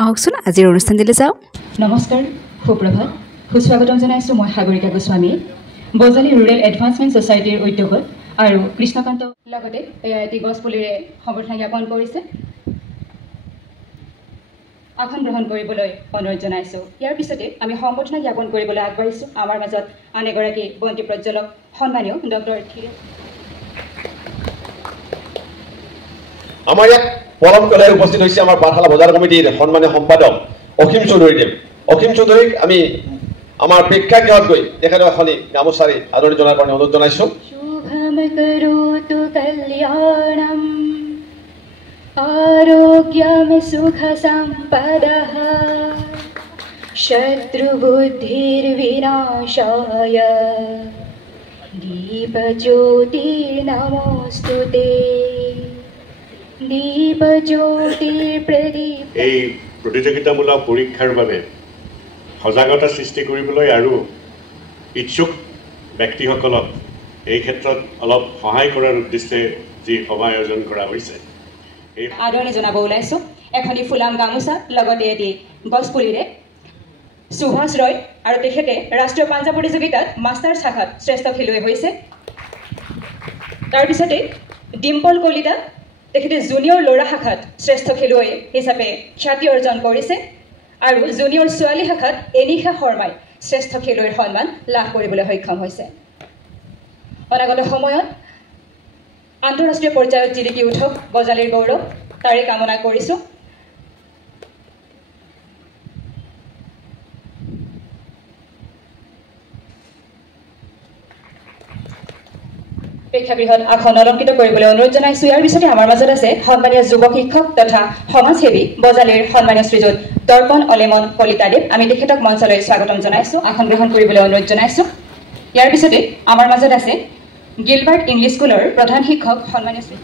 আহকচোন আজিৰ অনুষ্ঠানটিলৈ যাওঁ। নমস্কাৰ, সুপ্ৰভাত, সুস্বাগতম জনাইছোঁ মই সাগৰিকা গোস্বামী। বজালী ৰুৰেল এডভান্সমেণ্ট ছ'চাইটিৰ উদ্যোগত আৰু কৃষ্ণকান্ত লগতে এটি গছপুলিৰে সম্বৰ্ধনা জ্ঞাপন কৰিছে। আসন গ্ৰহণ কৰিবলৈ অনুৰোধ জনাইছোঁ। ইয়াৰ পিছতে আমি সম্বৰ্ধনা জ্ঞাপন কৰিবলৈ আগবাঢ়িছোঁ। আমাৰ মাজত আন এগৰাকী বন্তি প্ৰজ্বলক সন্মানীয় ডক্টৰ ধীৰেশ। আমাৰ ইয়াত পৰম কলাই উপস্থিত হৈছে আমাৰ পাঠশালা বজাৰ কমিটিৰ সন্মানীয় সম্পাদক অসীম চৌধুৰীদেৱ। অসীম চৌধুৰীক আমি আমাৰ প্ৰেক্ষাগৃহত গৈ তেখেতক এখন গামোচাৰে আদৰণি জনাৰ কাৰণে অনুৰোধ জনাইছোঁ। শুভম কৰোতু কল্যাণম আৰোগ্যম সুখ সম্পদঃ শত্ৰু বুদ্ধিৰ বিনাশায় দীপজ্যোতি নমস্তুতে। এই প্ৰতিযোগিতামূলক পৰীক্ষাৰ বাবে সজাগতা সৃষ্টি কৰিবলৈ আৰু ইচ্ছুক ব্যক্তিসকলক এই ক্ষেত্ৰত অলপ সহায় কৰাৰ উদ্দেশ্যে যি সভা আয়োজন কৰা হৈছে এই আদৰণি জনাব ওলাইছোঁ। এখনি ফুলাম গামোচা লগতে এটি গছপুলিৰে সুভাষ ৰয় আৰু তেখেতে ৰাষ্ট্ৰীয় পাঞ্জা প্ৰতিযোগিতাত মাষ্টাৰ শাখাত শ্ৰেষ্ঠ খেলুৱৈ হৈছে। তাৰপিছতে ডিম্পল কলিতা তেখেতে জুনিয়ৰ ল'ৰা শাখাত শ্ৰেষ্ঠ খেলুৱৈ হিচাপে খ্যাতি অৰ্জন কৰিছে আৰু জুনিয়ৰ ছোৱালী শাখাত এনিশা শৰ্মাই শ্ৰেষ্ঠ খেলুৱৈৰ সন্মান লাভ কৰিবলৈ সক্ষম হৈছে। অনাগত সময়ত আন্তঃৰাষ্ট্ৰীয় পৰ্যায়ত জিলিকি উঠক বজালীৰ গৌৰৱ, তাৰে কামনা কৰিছোঁ। প্ৰেক্ষাগৃহত আসন অলংকৃত কৰিবলৈ অনুৰোধ জনাইছোঁ। ইয়াৰ পিছতে আমাৰ মাজত আছে সন্মানীয় যুৱ শিক্ষক তথা সমাজসেৱী বজালীৰ সন্মানীয় শ্ৰীযুত দৰ্পণ অলেমন কলিতাদেৱ। আমি তেখেতক মঞ্চলৈ স্বাগতম জনাইছোঁ, আসন গ্ৰহণ কৰিবলৈ অনুৰোধ জনাইছোঁ। ইয়াৰ পিছতে আমাৰ মাজত আছে গিলবাৰ্ট ইংলিছ স্কুলৰ প্ৰধান শিক্ষক সন্মানীয় শ্ৰী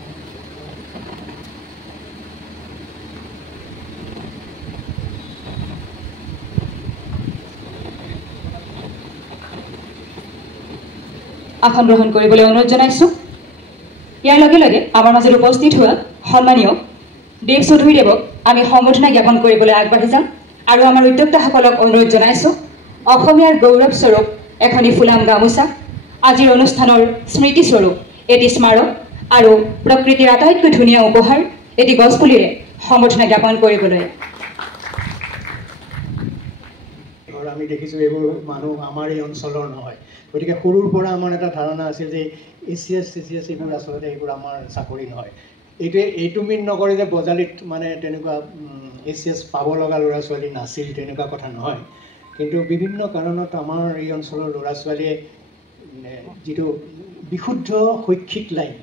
আসন গ্ৰহণ কৰিবলৈ অনুৰোধ জনাইছোঁ। ইয়াৰ লগে লগে আমাৰ মাজত উপস্থিত হোৱা সন্মানীয় দেৱ চৌধুৰীদেৱক আমি সম্বৰ্ধনা জ্ঞাপন কৰিবলৈ আগবাঢ়ি যাম আৰু আমাৰ উদ্যোক্তাসকলক অনুৰোধ জনাইছোঁ অসমীয়াৰ গৌৰৱস্বৰূপ এখনি ফুলাম গামোচা, আজিৰ অনুষ্ঠানৰ স্মৃতিস্বৰূপ এটি স্মাৰক আৰু প্ৰকৃতিৰ আটাইতকৈ ধুনীয়া উপহাৰ এটি গছপুলিৰে সম্বৰ্ধনা জ্ঞাপন কৰিবলৈ। আমি দেখিছোঁ এইবোৰ মানুহ আমাৰ এই অঞ্চলৰ নহয়, গতিকে সৰুৰ পৰা আমাৰ এটা ধাৰণা আছিল যে ACS CCS এইবোৰ আচলতে এইবোৰ আমাৰ চাকৰি নহয়। এইটো মিন নকৰে যে বজালীত মানে তেনেকুৱা ACS পাব লগা ল'ৰা ছোৱালী নাছিল, তেনেকুৱা কথা নহয়। কিন্তু বিভিন্ন কাৰণত আমাৰ এই অঞ্চলৰ ল'ৰা ছোৱালীয়ে যিটো বিশুদ্ধ শৈক্ষিক লাইন,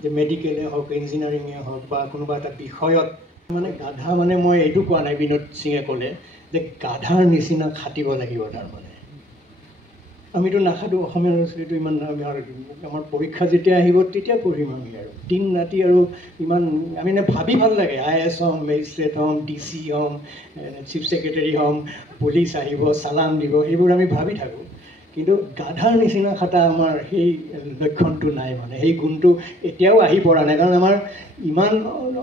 যে মেডিকেলে হওক ইঞ্জিনিয়াৰিঙে হওক বা কোনোবা এটা বিষয়ত মানে গাধা, মানে মই এইটো কোৱা নাই, বিনোদ সিঙে ক'লে যে গাধাৰ নিচিনা খাটিব লাগিব। তাৰমানে আমিতো নাখাটো, অসমীয়া ল'ৰা ছোৱালীটো ইমান আমাৰ পৰীক্ষা যেতিয়া আহিব তেতিয়া পঢ়িম আমি আৰু দিন ৰাতি আৰু ইমান আমি ভাবি ভাল লাগে IAS হ'ম, মেজিষ্ট্ৰেট হ'ম, DC হ'ম, চিফ ছেক্ৰেটাৰী হ'ম, পুলিচ আহিব চালান দিব, সেইবোৰ আমি ভাবি থাকোঁ। কিন্তু গাধাৰ নিচিনা খাটা আমাৰ সেই লক্ষণটো নাই, মানে সেই গুণটো এতিয়াও আহি পৰা নাই। কাৰণ আমাৰ ইমান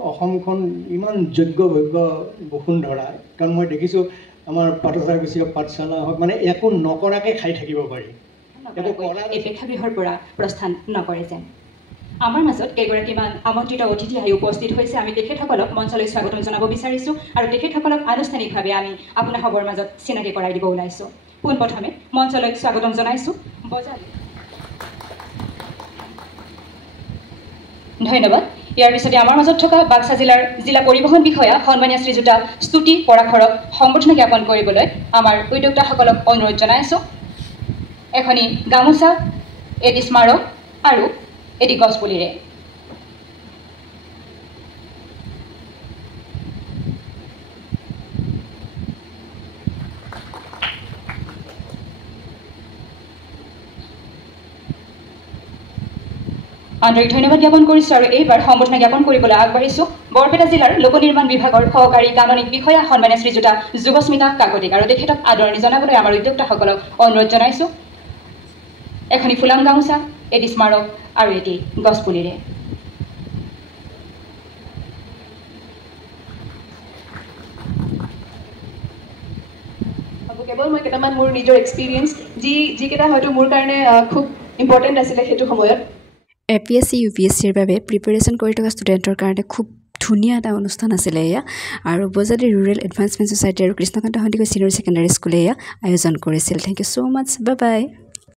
অসমখন ইমান যোগ্য ভোগ্য বসুন্ধৰা, কাৰণ মই দেখিছোঁ আমাৰ পাঠশালা পাঠশালা হওক মানে একো নকৰাকৈ খাই থাকিব পাৰি। এই প্ৰেক্ষাগৃহৰ পৰা প্ৰস্থান নকৰে যেন। আমাৰ মাজত কেইগৰাকীমান আমন্ত্ৰিত অতিথি আহি উপস্থিত হৈছে। আমি তেখেতসকলক মঞ্চলৈ স্বাগতম জনাব বিচাৰিছোঁ আৰু তেখেতসকলক আনুষ্ঠানিকভাৱে আমি আপোনাসৱৰ মাজত চিনাকি কৰাই দিব ওলাইছোঁ। পোনপ্ৰথমে মঞ্চলৈ স্বাগতম জনাইছোঁ বজালী। ধন্যবাদ। ইয়াৰ পিছতে আমাৰ মাজত থকা বাক্সা জিলাৰ জিলা পৰিবহণ বিষয়া সন্মানীয় শ্ৰীযুতা স্তুতি পৰাশৰক সম্বৰ্ধনা জ্ঞাপন কৰিবলৈ আমাৰ উদ্যোক্তাসকলক অনুৰোধ জনাইছোঁ। এখনি গামোচা, এটি স্মাৰক আৰু এটি গছপুলিৰে। আন্তৰিক ধন্যবাদ জ্ঞাপন কৰিছোঁ আৰু এইবাৰ সম্বৰ্ধনা জ্ঞাপন কৰিবলৈ আগবাঢ়িছোঁ বৰপেটা জিলাৰ লোক নিৰ্মাণ বিভাগৰ সহকাৰী কাননিক বিষয়া সন্মানীয় শ্ৰীযুতা যুৱস্মিতা কাকতিক আৰু তেখেতক আদৰণি জনাবলৈ আমাৰ উদ্যোক্তাসকলক অনুৰোধ জনাইছোঁ। এখনি ফুলাম গামোচা, এটি স্মাৰক আৰু এটি গছপুলিৰে। কেৱল মই কেইটামান মোৰ নিজৰ এক্সপিৰিয়েঞ্চ যিকেইটা হয়তো মোৰ কাৰণে খুব ইম্পৰ্টেণ্ট আছিলে সেইটো সময়ত APSC UPSCৰ বাবে প্ৰিপেৰেশ্যন কৰি থকা ষ্টুডেণ্টৰ কাৰণে খুব ধুনীয়া এটা অনুষ্ঠান আছিলে এয়া আৰু বজালি ৰুৰেল এডভান্সমেণ্ট ছ'চাইটি আৰু কৃষ্ণকান্ত সন্দিকৈ ছিনিয়ৰ ছেকেণ্ডাৰী স্কুলে এয়া আয়োজন কৰিছিল। Thank you so' much, bye by.